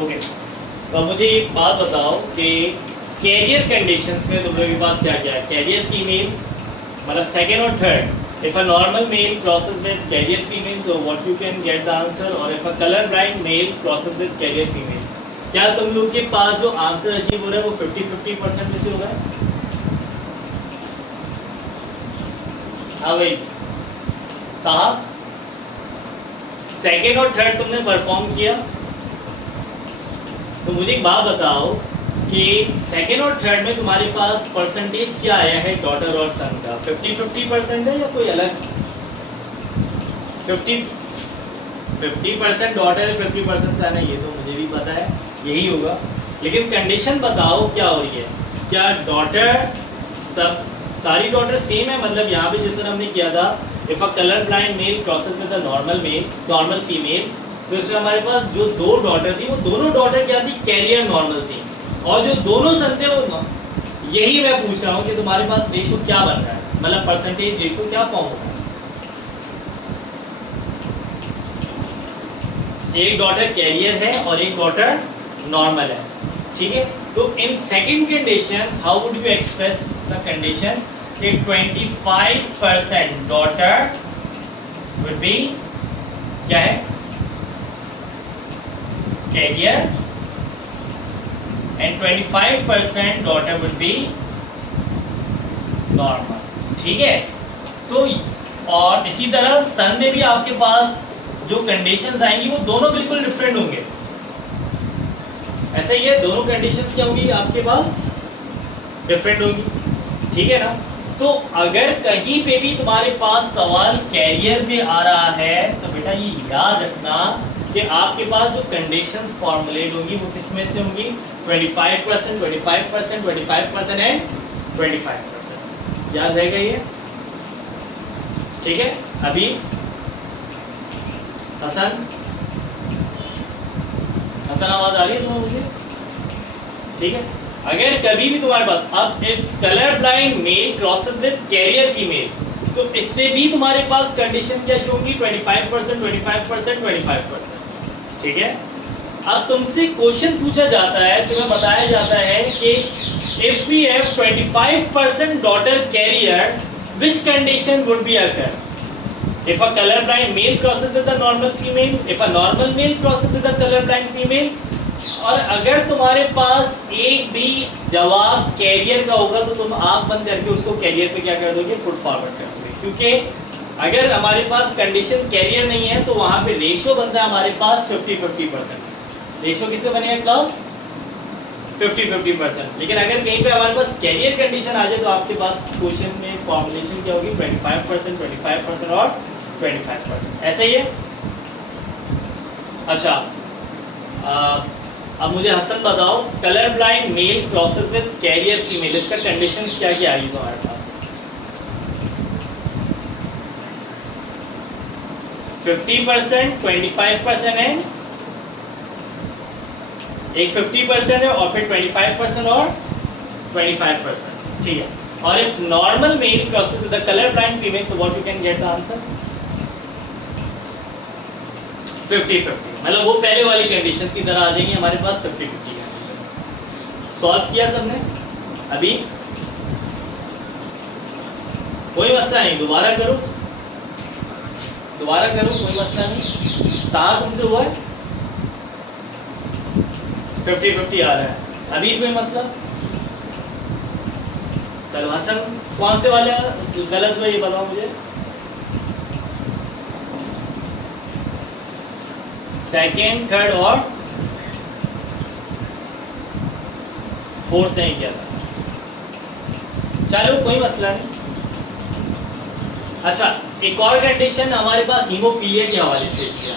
Okay, तो मुझे एक बात बताओ कि कैरियर कंडीशंस में तुम लोगों के पास क्या क्या है? कैरियर फीमेल मतलब सेकेंड और third, if a normal male crosses with carrier female so what you can get the answer, और if a colour blind male crosses with carrier female, क्या तुम लोग के पास जो आंसर अचीव हो रहा है वो 50-50% में से होगा? हाँ भाई, कहा सेकेंड और थर्ड तुमने परफॉर्म किया, तो मुझे एक बात बताओ कि सेकेंड और थर्ड में तुम्हारे पास परसेंटेज क्या आया है डॉटर और सन का? 50-50% है या कोई अलग? 50% डॉटर है, 50% सन है, ये तो मुझे भी पता है, यही होगा। लेकिन कंडीशन बताओ क्या हो रही है? क्या डॉटर सब सारी डॉटर सेम है? मतलब यहाँ पे जिस तरह हमने किया था, if a colour blind male crosses with a normal male, normal female, तो इसमें हमारे पास जो दो डॉटर थी वो दोनों डॉटर क्या थी? कैरियर नॉर्मल थी, और जो दोनों सन थे वो, यही मैं पूछ रहा हूँ कि तुम्हारे पास रेशो क्या बन रहा है, मतलब परसेंटेज रेशो क्या फॉर्म हो रहा है? एक डॉटर कैरियर है और एक डॉटर नॉर्मल है, ठीक है। तो in second condition how would you express the condition कि 25% डॉटर वुड बी क्या है? Carrier, and 25% daughter would be normal, ठीक है। तो और इसी तरह सन में भी आपके पास जो कंडीशंस आएंगी वो दोनों बिल्कुल डिफरेंट होंगे, ऐसा ही है, दोनों कंडीशंस क्या होंगी आपके पास? डिफरेंट होंगी, ठीक है ना। तो अगर कहीं पे भी तुम्हारे पास सवाल कैरियर पे आ रहा है तो बेटा ये याद रखना कि आपके पास जो कंडीशंस फॉर्मुलेट होंगी वो किस में से होंगी? 25%, 25%, 25% एंड 25%, याद रहेगा ये, ठीक है। अभी हसन आवाज आ रही है तुम्हें मुझे? ठीक है। अगर कभी भी तुम्हारे पास अब if colour blind male crosses with carrier female, तो इसमें भी तुम्हारे पास कंडीशन क्या शो होंगी? 25%, 25%, 25%, ठीक है। अब तुमसे क्वेश्चन पूछा जाता है, तुम्हें बताया जाता है कि if we have 25% daughter carrier, which condition would be occur? If a colorblind male crosses with a normal female, if a normal male crosses with a colorblind female, और अगर तुम्हारे पास एक भी जवाब कैरियर का होगा तो तुम आंख बंद करके उसको कैरियर पे क्या कर दोगे? पुट फॉरवर्ड कर दोगे, क्योंकि अगर हमारे पास कंडीशन कैरियर नहीं है तो वहां पे रेशो बनता है हमारे पास 50-50%। रेशो किसमें बनेगा क्लास? 50-50%। लेकिन अगर कहीं पे हमारे पास कैरियर कंडीशन आ जाए तो आपके पास क्वेश्चन में फॉर्मुलेशन क्या होगी? 25%, 25% और 25%, ऐसा ही है। अच्छा, अब मुझे हसन बताओ, colour blind male crosses with carrier female, इसका कंडीशंस क्या क्या आ रही है तुम्हारे पास? 50%, 25% एंड एक 50% है और फिर 25% और 25%, ठीक है। और if normal male crosses with the colour blind female, so what you can get the answer? 50-50, मतलब वो पहले वाली कंडीशंस की तरह आ जाएंगी हमारे पास 50-50 का। सॉल्व किया सबने? अभी कोई मसला नहीं, दोबारा करो, कोई मसला नहीं। कहा तुमसे हुआ है 50-50 आ रहा है, अभी कोई मसला? चलो हसन, कौन से वाले गलत हुए ये बताओ मुझे। सेकेंड, थर्ड और फोर्थ नहीं किया था, चलो कोई मसला नहीं। अच्छा, एक और कंडीशन हमारे पास हीमोफीलिया के हवाले से किया,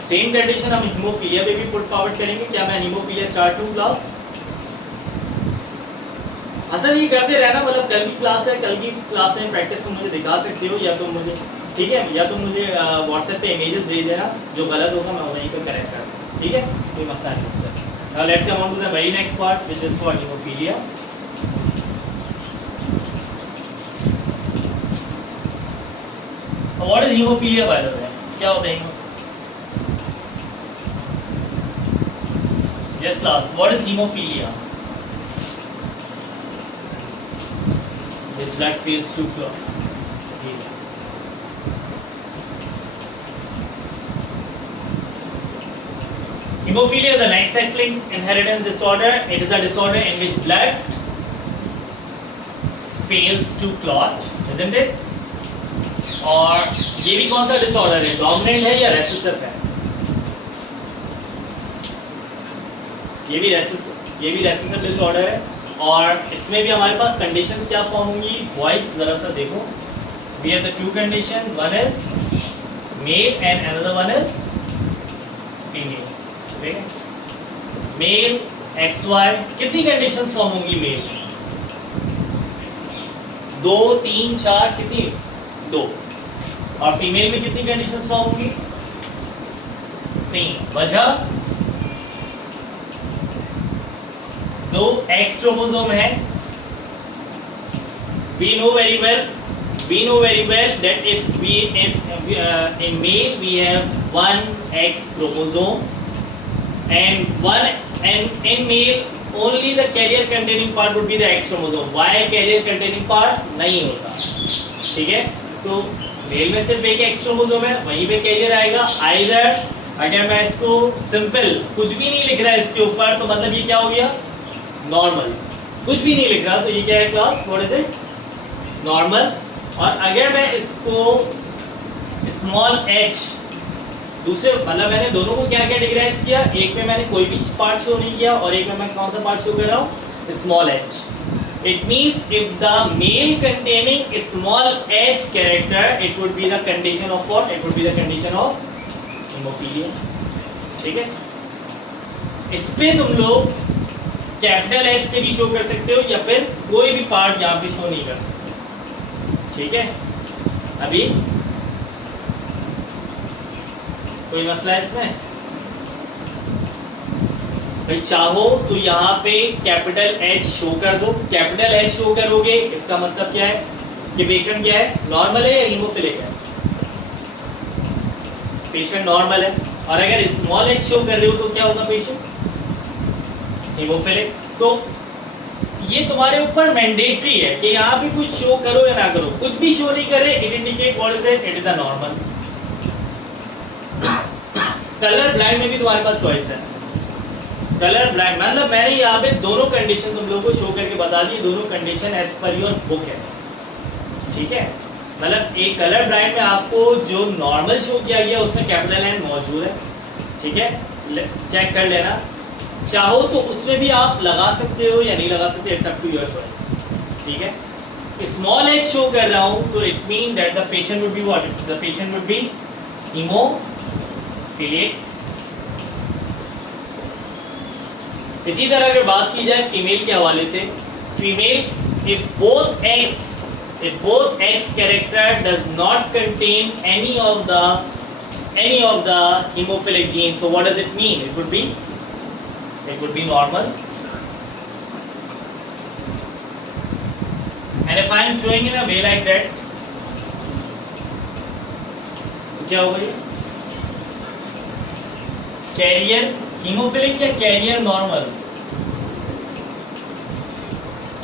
सेम कंडीशन हम हीमोफीलिया पे भी पुट फॉरवर्ड करेंगे। क्या मैं हीमोफीलिया स्टार्ट करूं क्लास? हसन ये करते रहना, मतलब कल की क्लास है, कल की क्लास में प्रैक्टिस तुम मुझे दिखा सकते हो, या तुम मुझे, ठीक है, या तुम मुझे व्हाट्सएप पे इमेजेस भेज देना, जो गलत होगा मैं वहीं पे करेक्ट कर दूँ, ठीक है, कोई मसला नहीं उससे। Now let's come on to the very next part which is for haemophilia. What is haemophilia by the way? क्या होता है Yes class, what is hemophilia? His blood feels too clot. Hemophilia is a life-cycling inheritance disorder. It is a disorder in which blood fails to clot, isn't it? और ये भी कौन सा disorder है? Dominant है या रेसेसिव है? ये भी रेसेसिव डिसऑर्डर है और इसमें भी हमारे पास कंडीशंस क्या फॉर्म होंगी? वॉइस जरा सा देखो. We have the two condition. One is male and another one is female. ठीक है? मेल XY कितनी कंडीशंस फॉर्म होंगी मेल में? 2, 3, 4 कितनी? 2. और फीमेल में कितनी कंडीशंस फॉर्म होंगी? 3. वजह 2 X क्रोमोसोम है. We know very well that if in male we have 1 X chromosome and in male only the carrier containing part would be the X chromosome. Y carrier containing part नहीं होता. ठीक है? तो mail में सिर्फ एक X chromosome है, वहीं पे कैरियर आएगा. आइदर अगर मैं इसको सिंपल कुछ भी नहीं लिख रहा है इसके ऊपर तो मतलब ये क्या हो गया? नॉर्मल. कुछ भी नहीं लिख रहा तो ये क्या है class? What is it? Normal. और अगर मैं इसको स्मॉल h दूसरे मतलब मैंने दोनों को क्या क्या डिग्राइज किया? एक में मैंने कोई भी पार्ट शो नहीं किया और एक में मैं कौन सा पार्ट शो कर रहा हूँ? Small h. It means if the male containing small h character, it would be the condition of what? It would be the condition of hemophilia. ठीक है? इस पे तुम लोग कैपिटल H से भी शो कर सकते हो या फिर कोई भी पार्ट यहाँ पे शो नहीं कर सकते. ठीक है? अभी कोई मसला है इसमें? भाई चाहो तो यहाँ पे कैपिटल H शो कर दो. कैपिटल H शो करोगे इसका मतलब क्या है कि पेशेंट क्या है? नॉर्मल है या हीमोफिलिक है? पेशेंट नॉर्मल है. और अगर स्मॉल h शो कर रहे हो तो क्या होगा पेशेंट? हीमोफिलिक. तो ये तुम्हारे ऊपर मैंडेटरी है कि यहाँ पे कुछ शो करो या ना करो. कुछ भी शो नहीं कर रहे, it indicate what is it? It is a normal. Colour blind में भी तुम्हारे पास चॉइस है. कलर ब्लाइंड मतलब मैंने यहाँ पे दोनों कंडीशन तुम लोगों को शो करके बता दी. दोनों condition as per your book है. ठीक है? मतलब एक कलर ब्लाइंड में आपको जो नॉर्मल शो किया गया उसमें कैपिटल एन मौजूद है. ठीक है? चेक कर लेना. चाहो तो उसमें भी आप लगा सकते हो या नहीं लगा सकते. It's up to your choice. ठीक है? स्मॉल एच शो कर रहा हूँ तो it mean that the patient would be what? The patient would be haemophilic. इसी तरह अगर बात की जाए फीमेल के हवाले से, female if both x character does not contain any of the hemophilic gene, so what does it mean? It would be normal. And if I am showing in a way like that, तो क्या होगा ये? Carrier haemophilic या carrier normal?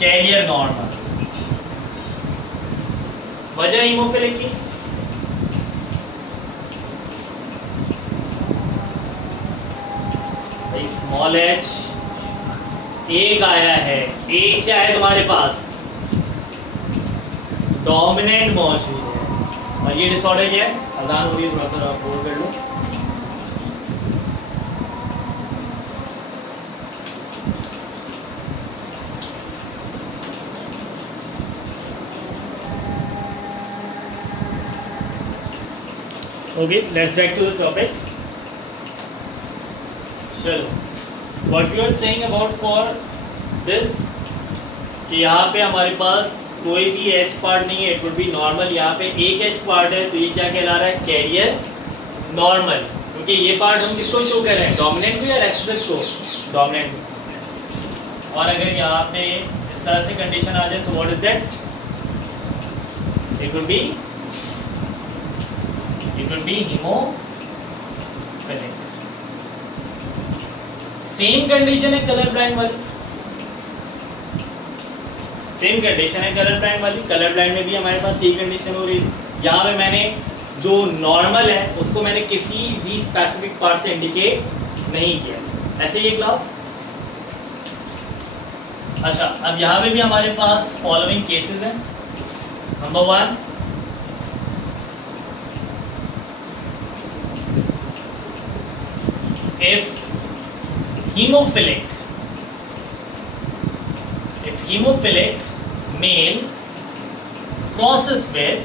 Carrier normal. वजह haemophilic की? Small h एक आया है. एक क्या है तुम्हारे पास? डोमिनेंट मौजूद है. और ये डिसऑर्डर क्या है? अजान हो रही है, थोड़ा सा होल्ड कर लो. Okay, let's back to the topic. चलो, what you are saying about for this कि यहाँ पे हमारे पास कोई भी H पार्ट नहीं है, इट वुड बी नॉर्मल. यहाँ पे एक H पार्ट है तो ये क्या कहला रहा है? Carrier normal. क्योंकि ये पार्ट हम किसको शो कर रहे हैं? डोमिनेंट को या रेसेसिव को? डोमिनेंट. और अगर यहाँ पे इस तरह से कंडीशन आ जाए तो what is that? It would be haemophilic. Same condition है कलर ब्लाइंड वाली, सेम कंडीशन है कलर ब्लाइंड वाली। कलर ब्लाइंड में भी हमारे पास यही कंडीशन हो रही है। यहाँ पे मैंने जो नॉर्मल है उसको मैंने किसी भी स्पेसिफिक पार्ट से इंडिकेट नहीं किया, ऐसे ये क्लास। अच्छा, अब यहाँ पे भी हमारे पास फॉलोइंग केसेस हैं। Number 1, if hemophilic male crosses with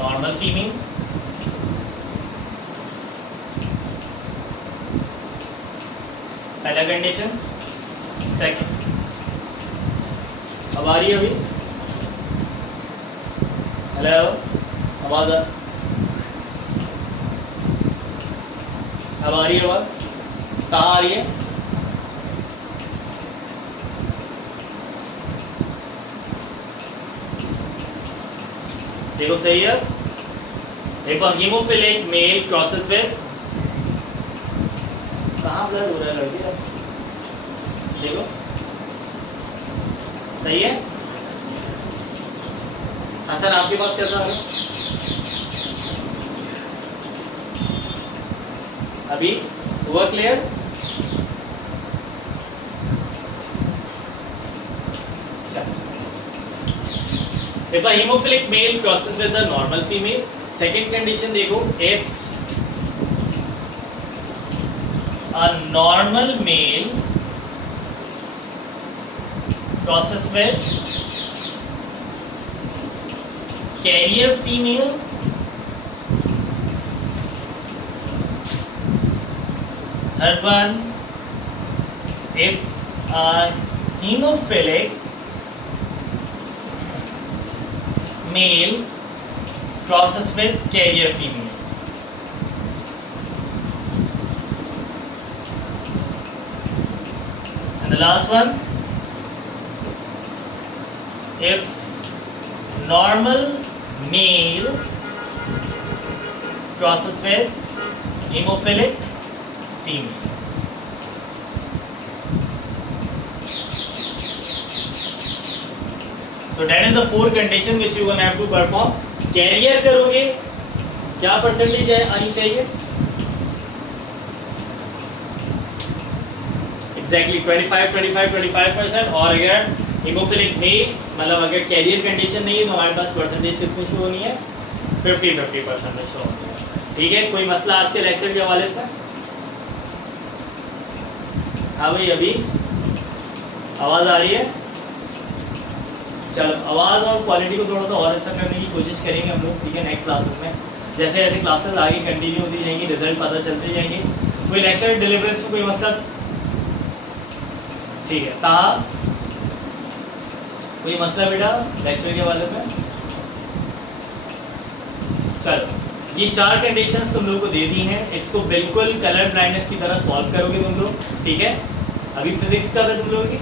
normal female, पहला कंडीशन। सेकंड, अब आ रही है अभी, हेलो, आवाज अब आ रही है आवाज, कहाँ आ रही है? देखो सही है। देखो हीमोफिलिक मेल क्रॉसेस विद, कहाँ ब्लर हो रहा है लड़की? देखो सही है। हसन आपके पास कैसा आ रहा है अभी? हुआ clear? If a hemophilic male crosses with a normal female, second condition देखो, if a normal male crosses with carrier female, third one, if a hemophilic male crosses with carrier female. And the last one, if normal male crosses with hemophilic female. So that is the 4 condition which you gonna have to perform. Carrier करोगे क्या percentage है आनी चाहिए? Exactly 25%। और अगर haemophilic mail मतलब अगर career condition नहीं है तो हमारे पास परसेंटेज किसमें शो होनी है? 50% में शो होनी है। ठीक है, कोई मसला आज के लेक्चर के हवाले से? हाँ भाई, अभी आवाज आ रही है? चलो, आवाज़ और क्वालिटी को थोड़ा सा और अच्छा करने की कोशिश करेंगे हम लोग। ठीक है, नेक्स्ट क्लासेस में जैसे जैसे क्लासेस आगे कंटिन्यू होती जाएंगी, रिजल्ट पता चलते जाएंगे। कोई लेक्चर डिलीवरेंस में कोई मसला? ठीक है, ताहा कोई मसला बेटा लेक्चर के वाले में? चलो, ये 4 कंडीशंस तुम लोग को दे दी हैं, इसको बिल्कुल कलर ब्लाइंडनेस की तरह सॉल्व करोगे तुम लोग। ठीक है, अभी फिजिक्स कर रहे तुम लोग की,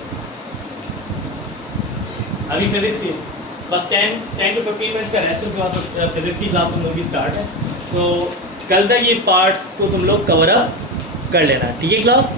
अभी फिजिक्स की बस 10 to 15 मिनट्स का रेस्ट, उसके बाद फिजिक्स की क्लास तुम लोग की स्टार्ट है। तो कल तक ये पार्ट्स को तुम लोग कवर अप कर लेना। ठीक है क्लास?